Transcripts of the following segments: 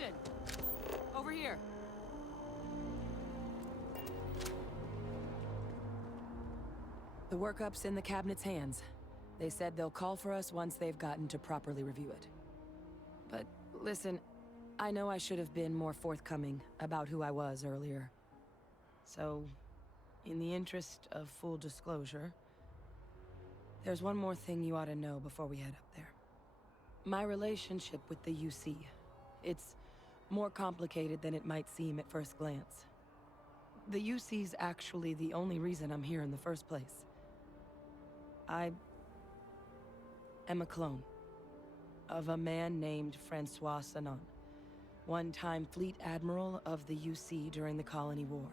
Captain! Over here! The workup's in the cabinet's hands. They said they'll call for us once they've gotten to properly review it. But listen, I know I should have been more forthcoming about who I was earlier. So, in the interest of full disclosure, there's one more thing you ought to know before we head up there. My relationship with the UC. It's more complicated than it might seem at first glance. The UC's actually the only reason I'm here in the first place. I am a clone of a man named Francois Sanon, one-time fleet admiral of the UC during the Colony War,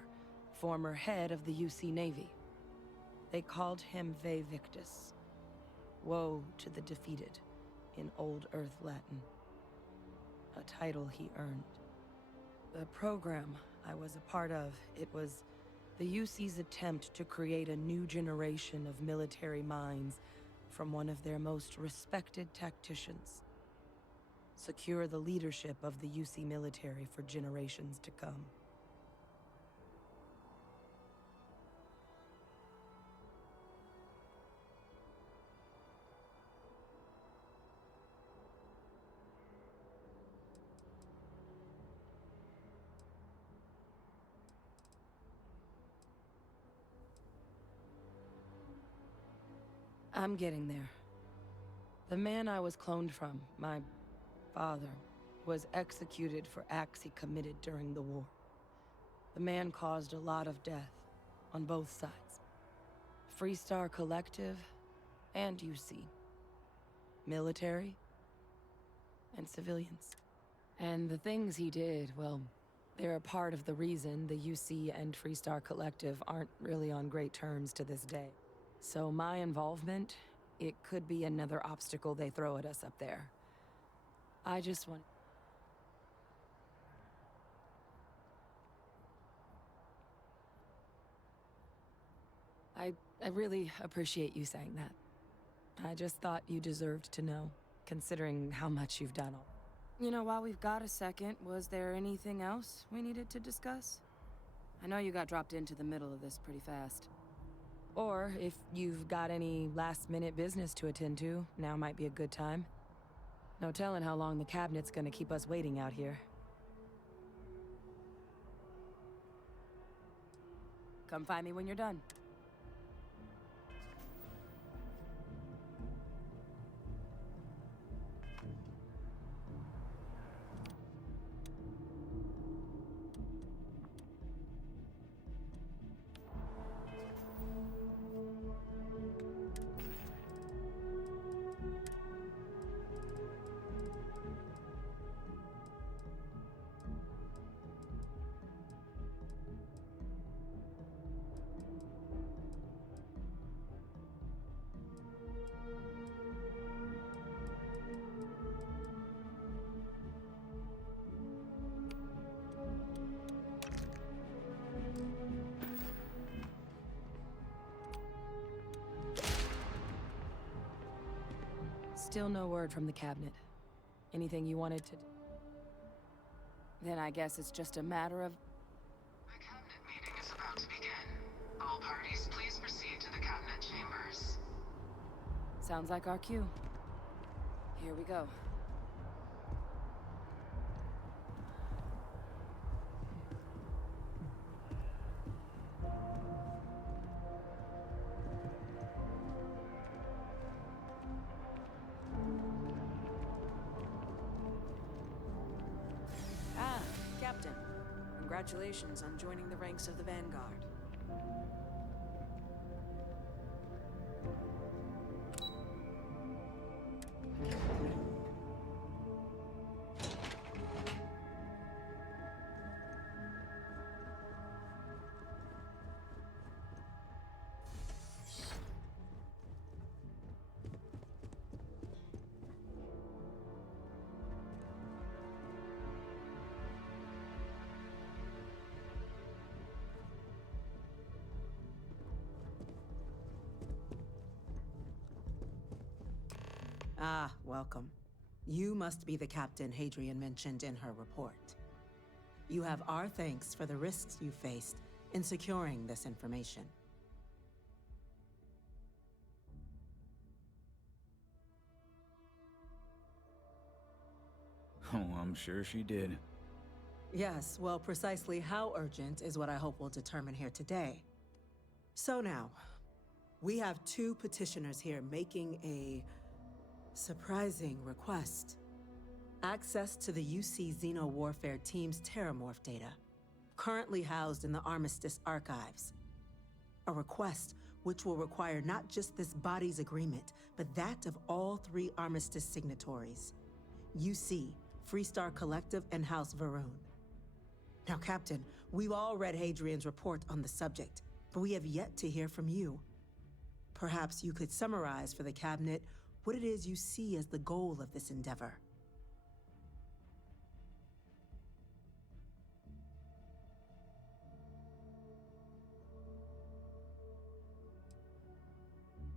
former head of the UC Navy. They called him Ve Victus, woe to the defeated, in Old Earth Latin, a title he earned. The program I was a part of, it was the UC's attempt to create a new generation of military minds from one of their most respected tacticians. Secure the leadership of the UC military for generations to come. I'm getting there. The man I was cloned from, my father, was executed for acts he committed during the war. The man caused a lot of death, on both sides. Freestar Collective and UC. Military and civilians. And the things he did, well, they're a part of the reason the UC and Freestar Collective aren't really on great terms to this day. So my involvement, it could be another obstacle they throw at us up there. I just want... I really appreciate you saying that. I just thought you deserved to know, considering how much you've done. You know, while we've got a second, was there anything else we needed to discuss? I know you got dropped into the middle of this pretty fast. Or, if you've got any last-minute business to attend to, now might be a good time. No telling how long the cabinet's gonna keep us waiting out here. Come find me when you're done. Still no word from the cabinet. Anything you wanted to... Then I guess it's just a matter of... The cabinet meeting is about to begin. All parties, please proceed to the cabinet chambers. Sounds like our cue. Here we go. Captain, congratulations on joining the ranks of the Vanguard. Ah, welcome. You must be the captain Hadrian mentioned in her report. You have our thanks for the risks you faced in securing this information. Oh, I'm sure she did. Yes, well, precisely how urgent is what I hope we'll determine here today. So now, we have two petitioners here making a surprising request. Access to the UC Xeno-Warfare Team's Terrormorph data, currently housed in the Armistice archives. A request which will require not just this body's agreement, but that of all three Armistice signatories. UC, Freestar Collective, and House Varun. Now, Captain, we've all read Hadrian's report on the subject, but we have yet to hear from you. Perhaps you could summarize for the Cabinet what it is you see as the goal of this endeavor.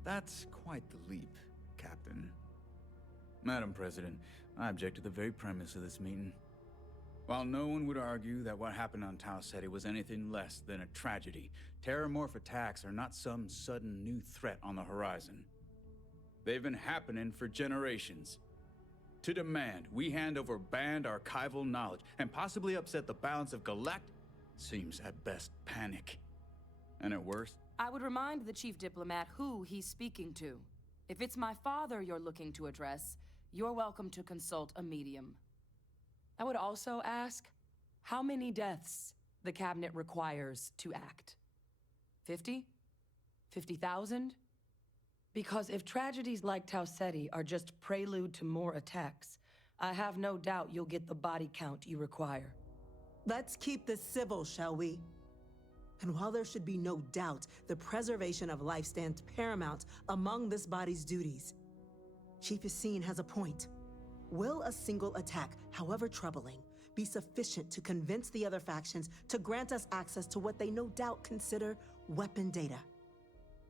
That's quite the leap, Captain. Madam President, I object to the very premise of this meeting. While no one would argue that what happened on Tau Ceti was anything less than a tragedy, Terrormorph attacks are not some sudden new threat on the horizon. They've been happening for generations. To demand we hand over banned archival knowledge and possibly upset the balance of galactic seems at best panic. And at worst, I would remind the chief diplomat who he's speaking to. If it's my father you're looking to address, you're welcome to consult a medium. I would also ask how many deaths the Cabinet requires to act. 50? 50,000? Because if tragedies like Tau Ceti are just prelude to more attacks, I have no doubt you'll get the body count you require. Let's keep this civil, shall we? And while there should be no doubt the preservation of life stands paramount among this body's duties, Chief Yassine has a point. Will a single attack, however troubling, be sufficient to convince the other factions to grant us access to what they no doubt consider weapon data?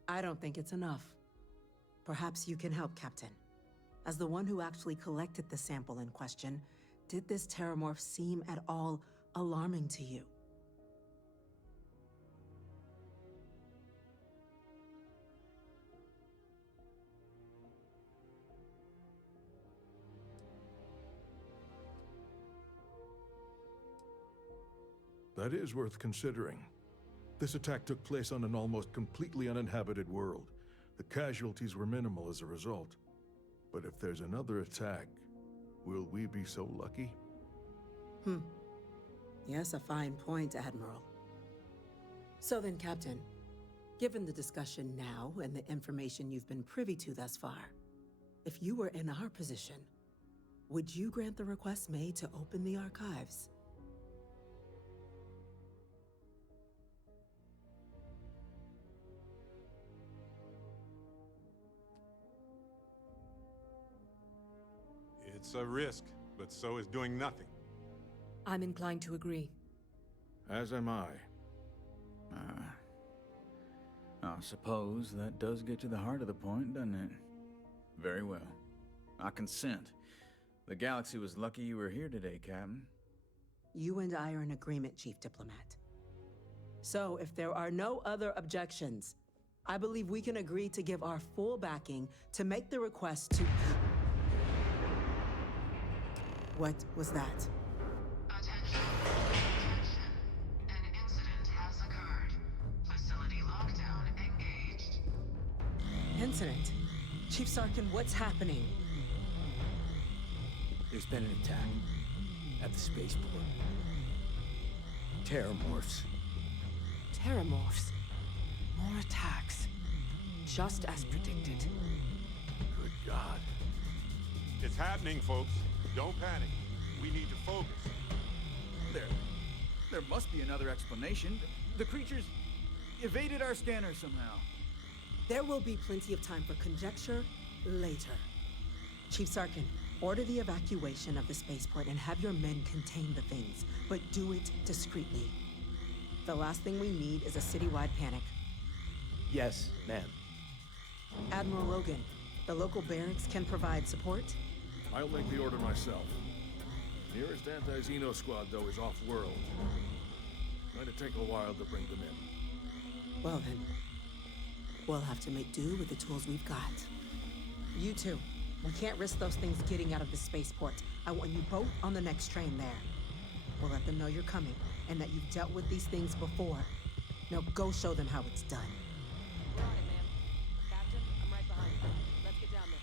I don't think it's enough. Perhaps you can help, Captain. As the one who actually collected the sample in question, did this Terrormorph seem at all alarming to you? That is worth considering. This attack took place on an almost completely uninhabited world. The casualties were minimal as a result. But if there's another attack, will we be so lucky? Yes, a fine point, Admiral. So then, Captain, given the discussion now and the information you've been privy to thus far, if you were in our position, would you grant the request made to open the archives? It's a risk, but so is doing nothing. I'm inclined to agree. As am I. I suppose that does get to the heart of the point, doesn't it? Very well. I consent. The galaxy was lucky you were here today, Captain. You and I are in agreement, Chief Diplomat. So, if there are no other objections, I believe we can agree to give our full backing to make the request to... What was that? Attention. Attention. An incident has occurred. Facility lockdown engaged. Incident? Chief Sarkin, what's happening? There's been an attack at the spaceport. Terrormorphs. Terrormorphs. More attacks. Just as predicted. Good God. It's happening, folks. Don't panic. We need to focus. There must be another explanation. The creatures evaded our scanner somehow. There will be plenty of time for conjecture later. Chief Sarkin, order the evacuation of the spaceport and have your men contain the things, but do it discreetly. The last thing we need is a citywide panic. Yes, ma'am. Admiral Logan, the local barracks can provide support? I'll make the order myself. Nearest anti-Xeno squad, though, is off-world. Going to take a while to bring them in. Well then, we'll have to make do with the tools we've got. You two, we can't risk those things getting out of the spaceport. I want you both on the next train there. We'll let them know you're coming, and that you've dealt with these things before. Now go show them how it's done. We're on it, ma'am. Captain, I'm right behind you. Let's get down there.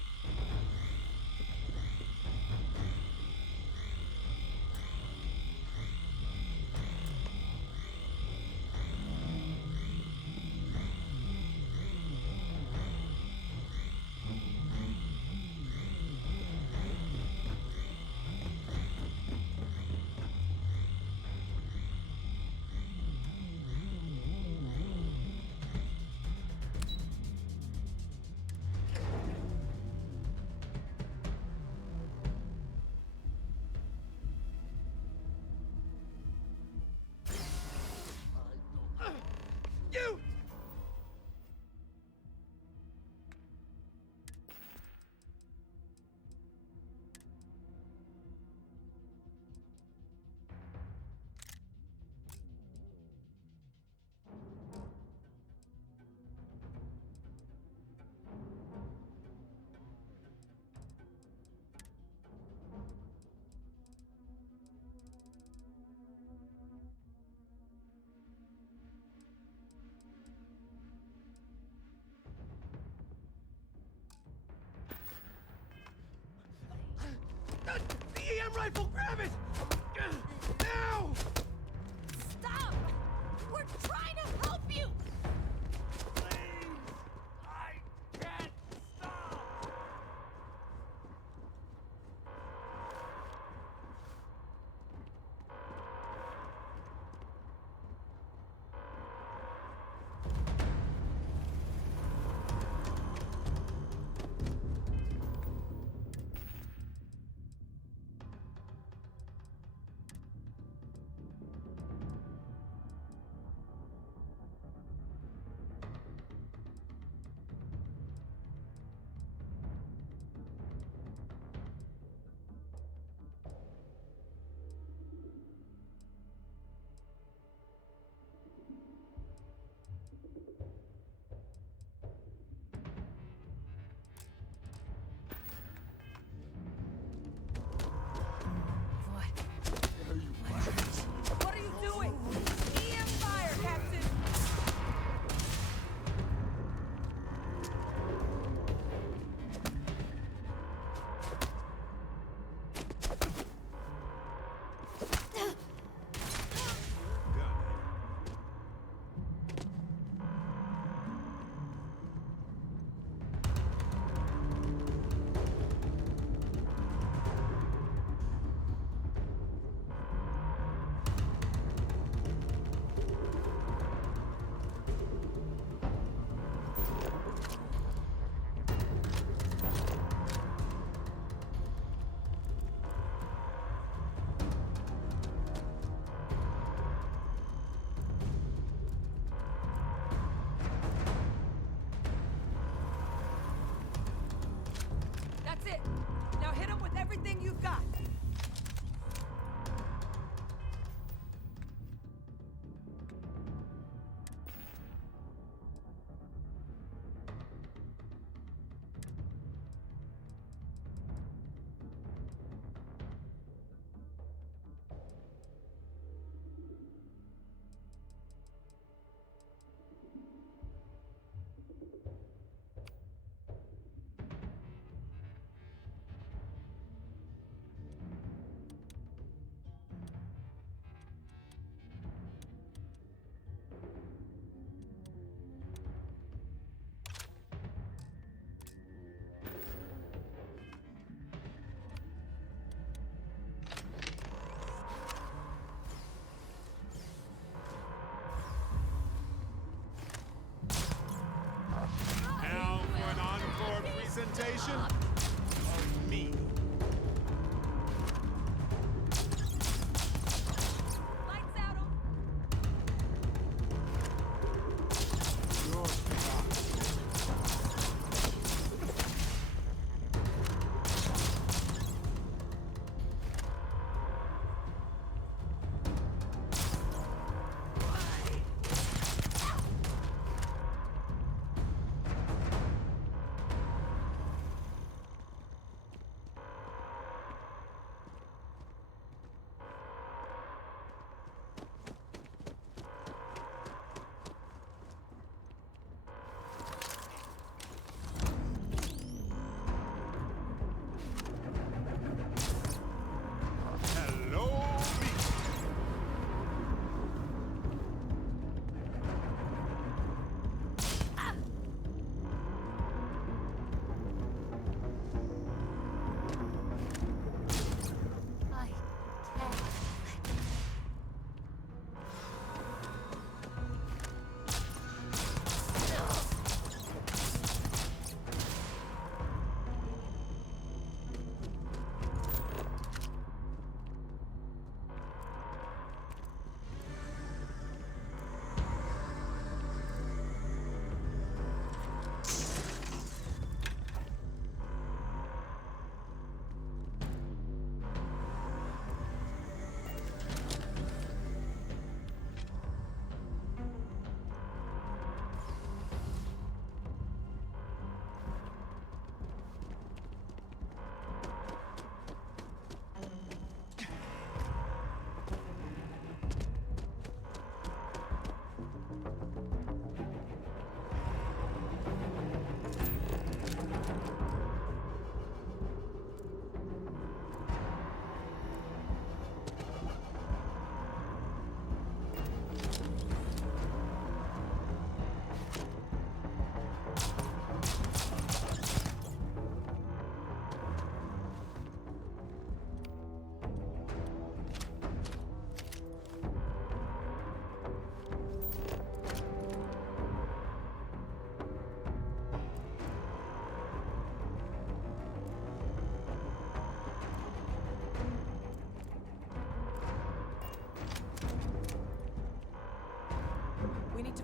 The EM rifle, grab it! Now! Stop! We're trying to help you! Please! I can't stop!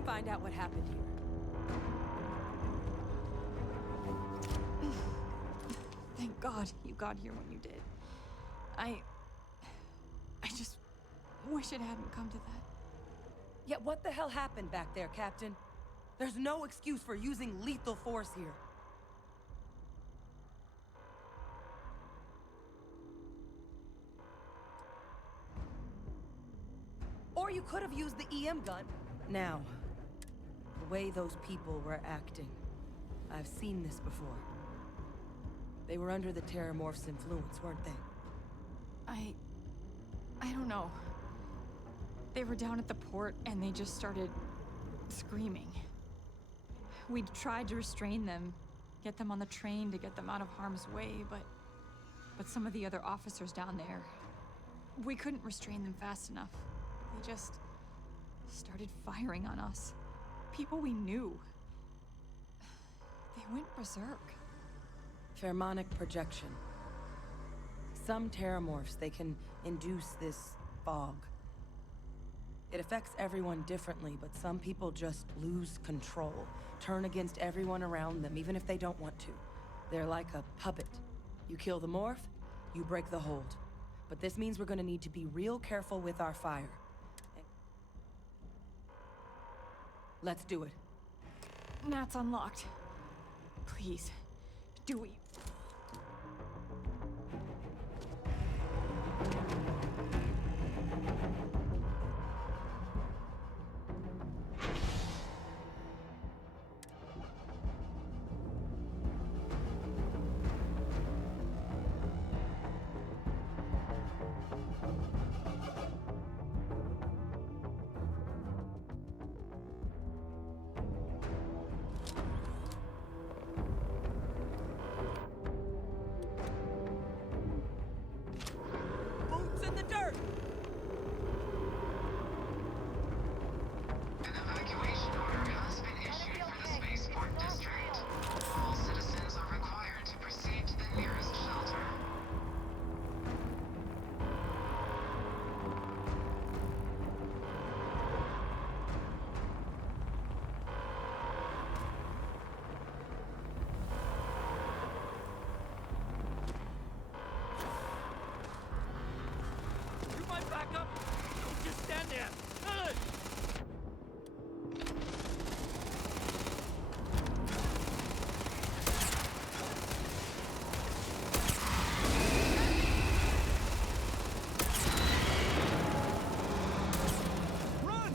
find out what happened here. Thank God you got here when you did. I just wish it hadn't come to that. Yet what the hell happened back there, Captain? There's no excuse for using lethal force here. Or you could have used the EM gun. Now, the way those people were acting, I've seen this before. They were under the Terrormorphs' influence, weren't they? I don't know. They were down at the port and they just started screaming. We tried to restrain them, get them on the train to get them out of harm's way, but some of the other officers down there, we couldn't restrain them fast enough. They just started firing on us. People we knew. They went berserk. Pheromonic projection. Some Terrormorphs, they can induce this fog. It affects everyone differently, but some people just lose control, turn against everyone around them, even if they don't want to. They're like a puppet. You kill the morph, you break the hold. But this means we're gonna need to be real careful with our fire. Let's do it. Nat's unlocked. Please, do we? Boots in the dirt! An evacuation order has been issued for the spaceport district. All citizens are required to proceed to the nearest shelter. You might back up. Don't just stand there. Ugh. Run!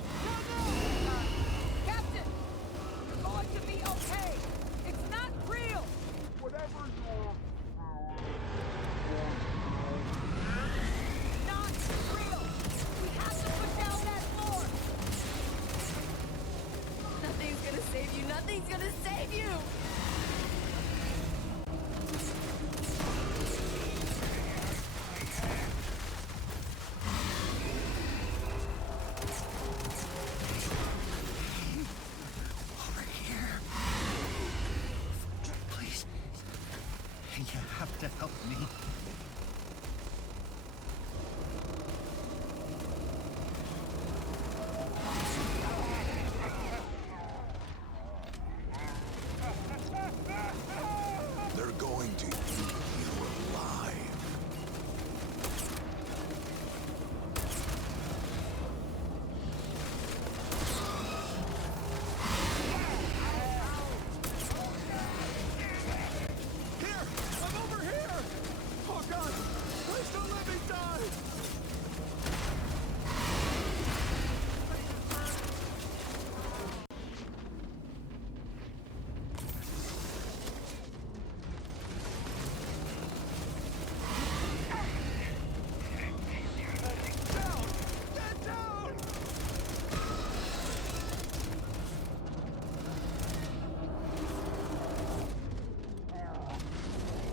Captain! You're going to be okay! It's not real! Not real! We have to put down that floor! Nothing's gonna save you! Nothing's gonna save you! Over here. Please. You have to help me. They're going to eat you alive. Here! I'm over here! Oh God! Please don't let me die! Down! Get down!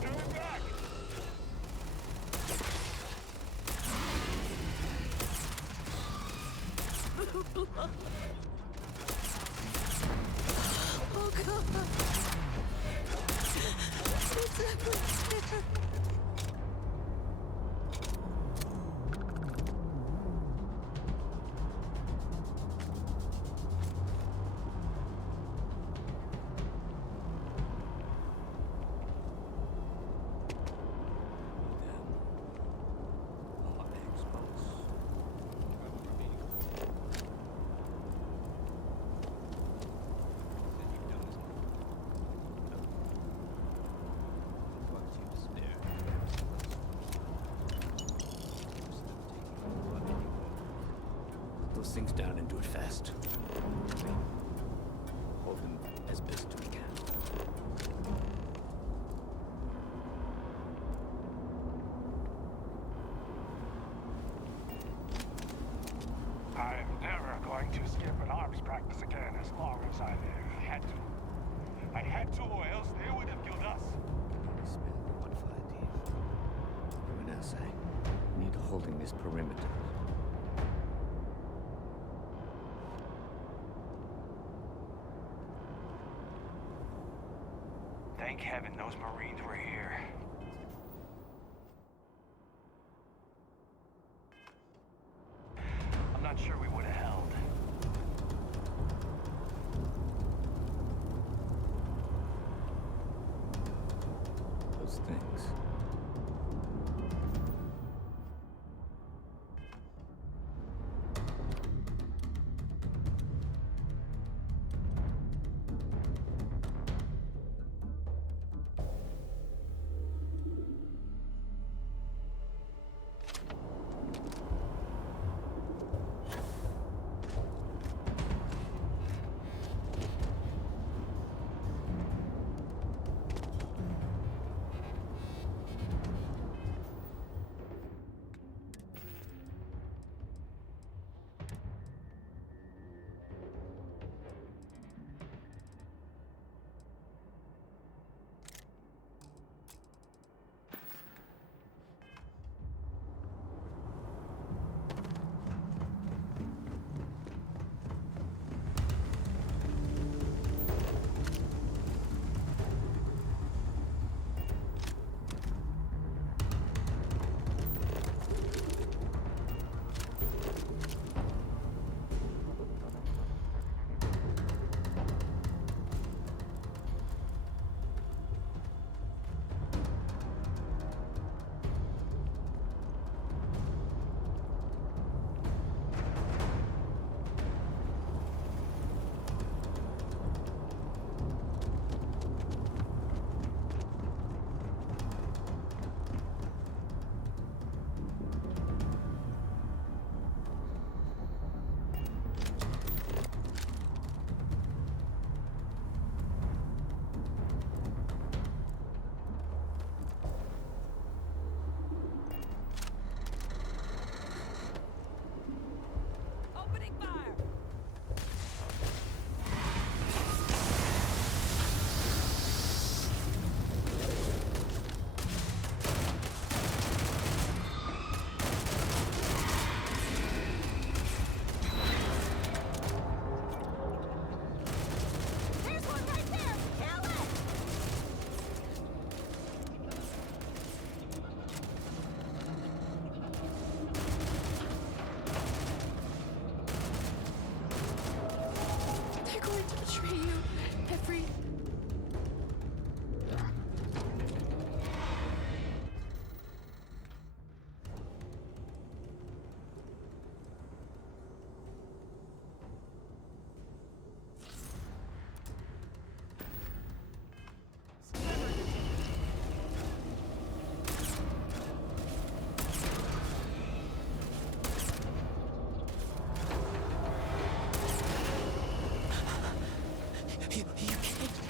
Coming back! Oh God! What's happening? those things down and do it fast. We hold them as best we can. I'm never going to skip an arms practice again as long as I live. I had to, or else they would have killed us. Spend one fire, Dave. You and Elsa need holding this perimeter. Thank heaven those Marines were here. I'm not sure we would have held. Those things. You can't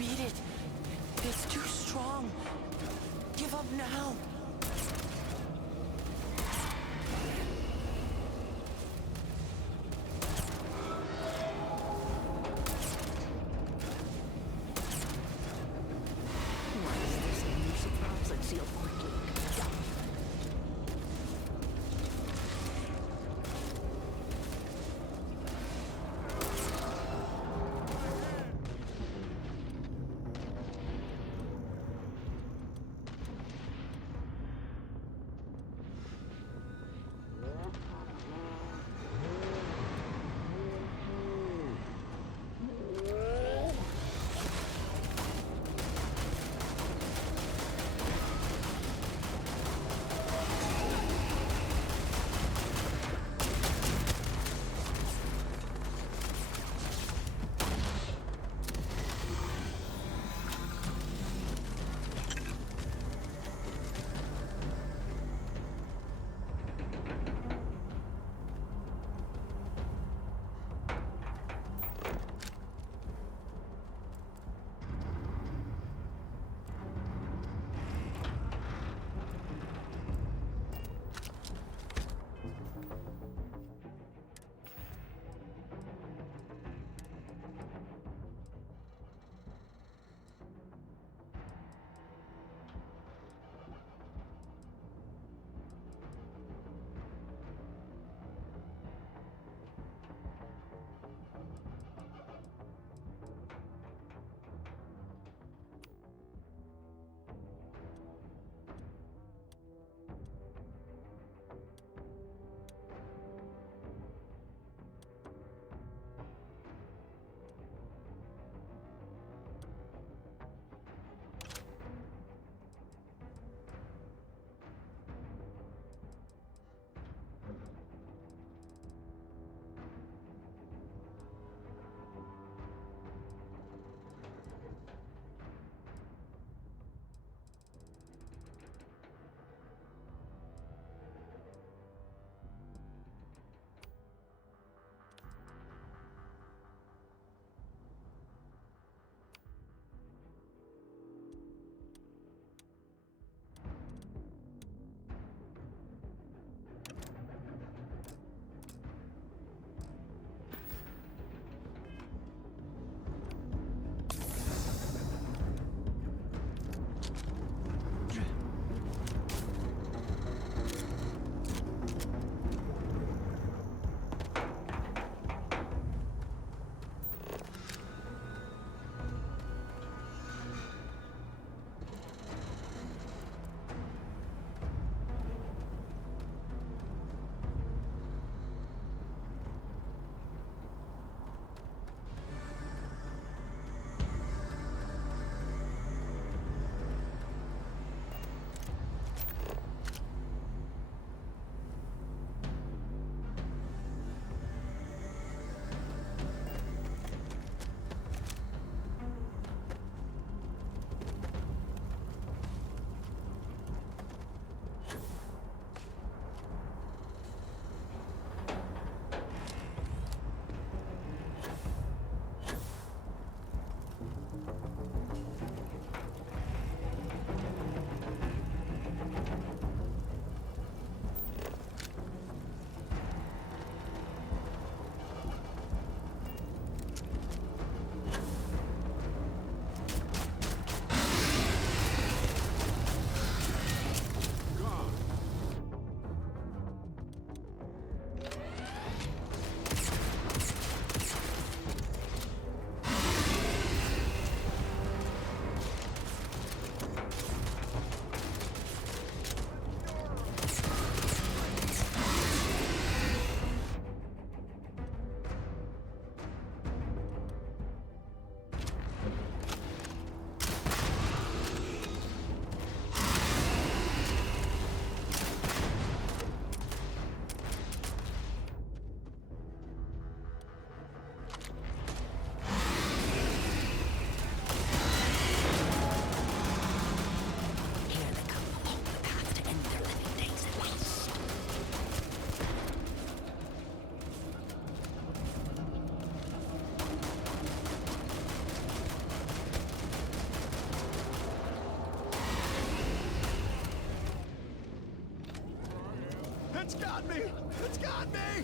It's got me! It's got me!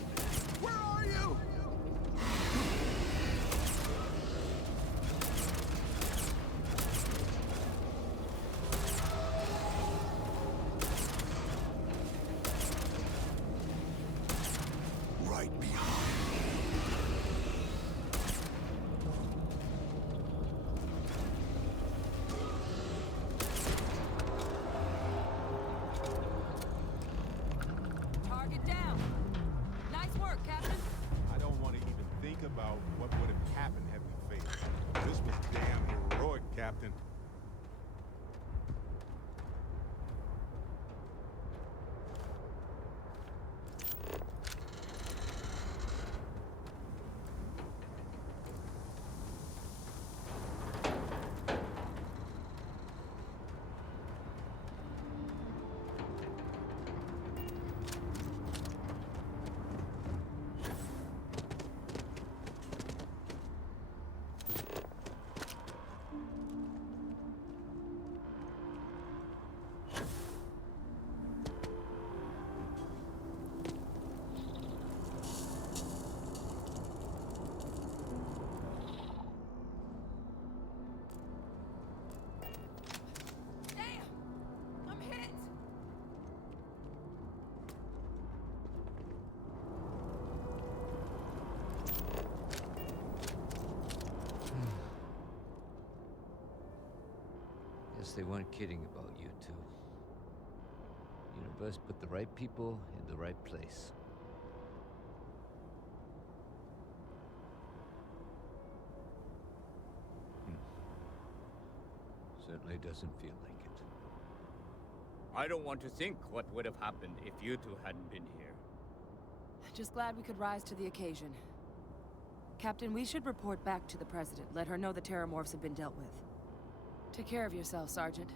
Where are you? Right behind. Target down. Nice work, Captain. I don't want to even think about what would have happened had we failed. This was damn heroic, Captain. Damn! I'm hit! Guess they weren't kidding about you two. Universe put the right people in the right place. Certainly doesn't feel like it. I don't want to think what would have happened if you two hadn't been here. Just glad we could rise to the occasion. Captain, we should report back to the President. Let her know the Terrormorphs have been dealt with. Take care of yourself, Sergeant.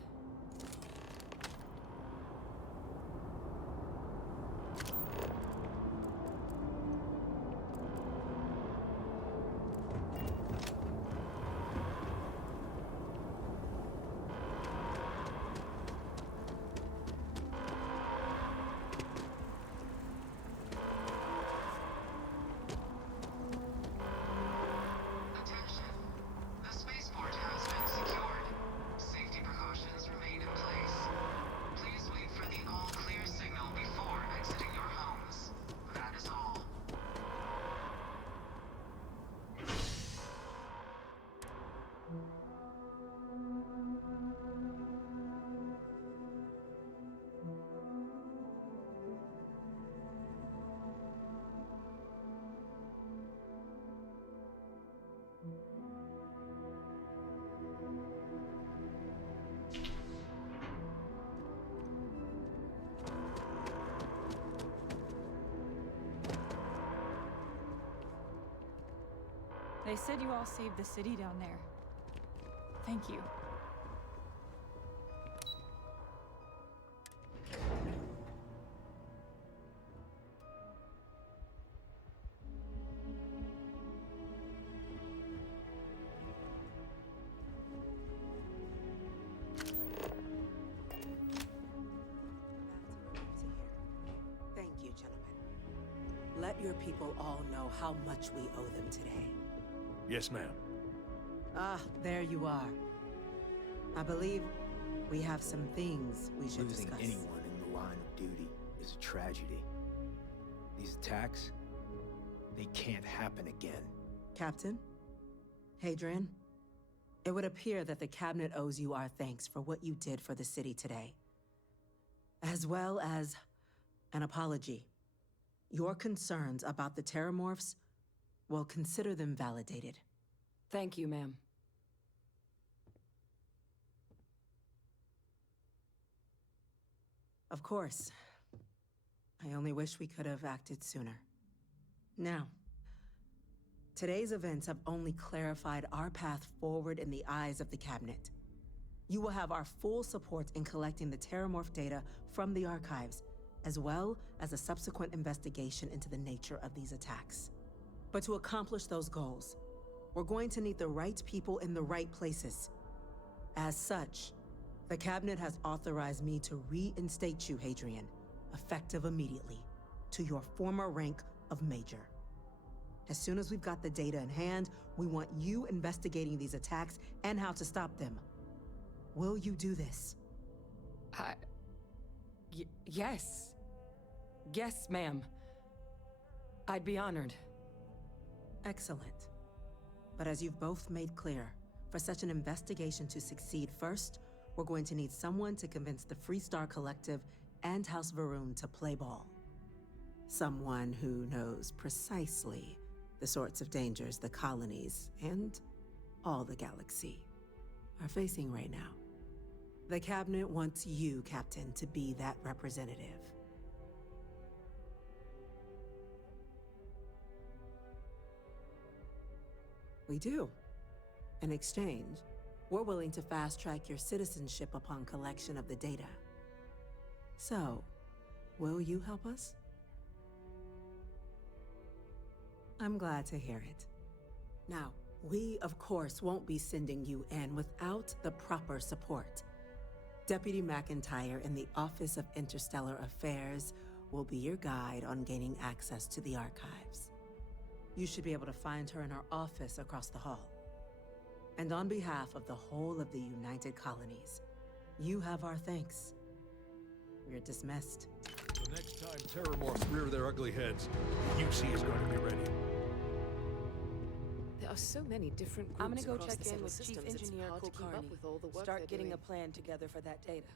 Attention. The spaceport has been secured. Safety precautions remain in place. Please wait for the all-clear signal before exiting your homes. That is all. They said you all saved the city down there. Thank you. Thank you, gentlemen. Let your people all know how much we owe them today. Yes, ma'am. Ah, there you are. I believe we have some things we should Losing discuss. anyone in the line of duty is a tragedy. These attacks, they can't happen again. Captain? Hadrian? It would appear that the Cabinet owes you our thanks for what you did for the city today. As well as an apology. Your concerns about the Terrormorphs, well, consider them validated. Thank you, ma'am. Of course. I only wish we could have acted sooner. Now, today's events have only clarified our path forward in the eyes of the Cabinet. You will have our full support in collecting the Terrormorph data from the archives, as well as a subsequent investigation into the nature of these attacks. But to accomplish those goals, we're going to need the right people in the right places. As such, the Cabinet has authorized me to reinstate you, Hadrian, effective immediately. to your former rank of Major. As soon as we've got the data in hand, we want you investigating these attacks and how to stop them. Will you do this? Yes. Yes, ma'am. I'd be honored. Excellent. But as you've both made clear, for such an investigation to succeed first, we're going to need someone to convince the Freestar Collective and House Varun to play ball. Someone who knows precisely the sorts of dangers the colonies and all the galaxy are facing right now. The Cabinet wants you, Captain, to be that representative. We do. In exchange, we're willing to fast-track your citizenship upon collection of the data. So, will you help us? I'm glad to hear it. Now, we, of course, won't be sending you in without the proper support. Deputy McIntyre in the Office of Interstellar Affairs will be your guide on gaining access to the archives. You should be able to find her in her office across the hall. And on behalf of the whole of the United Colonies, you have our thanks. You're dismissed. The next time Terrormorphs rear their ugly heads, the UC is going to be ready. There are so many different groups I'm gonna go across check the in Settled with Chief Systems, it's Engineer hard to keep up Kulkarni. with all the work Start they're getting doing. a plan together for that data.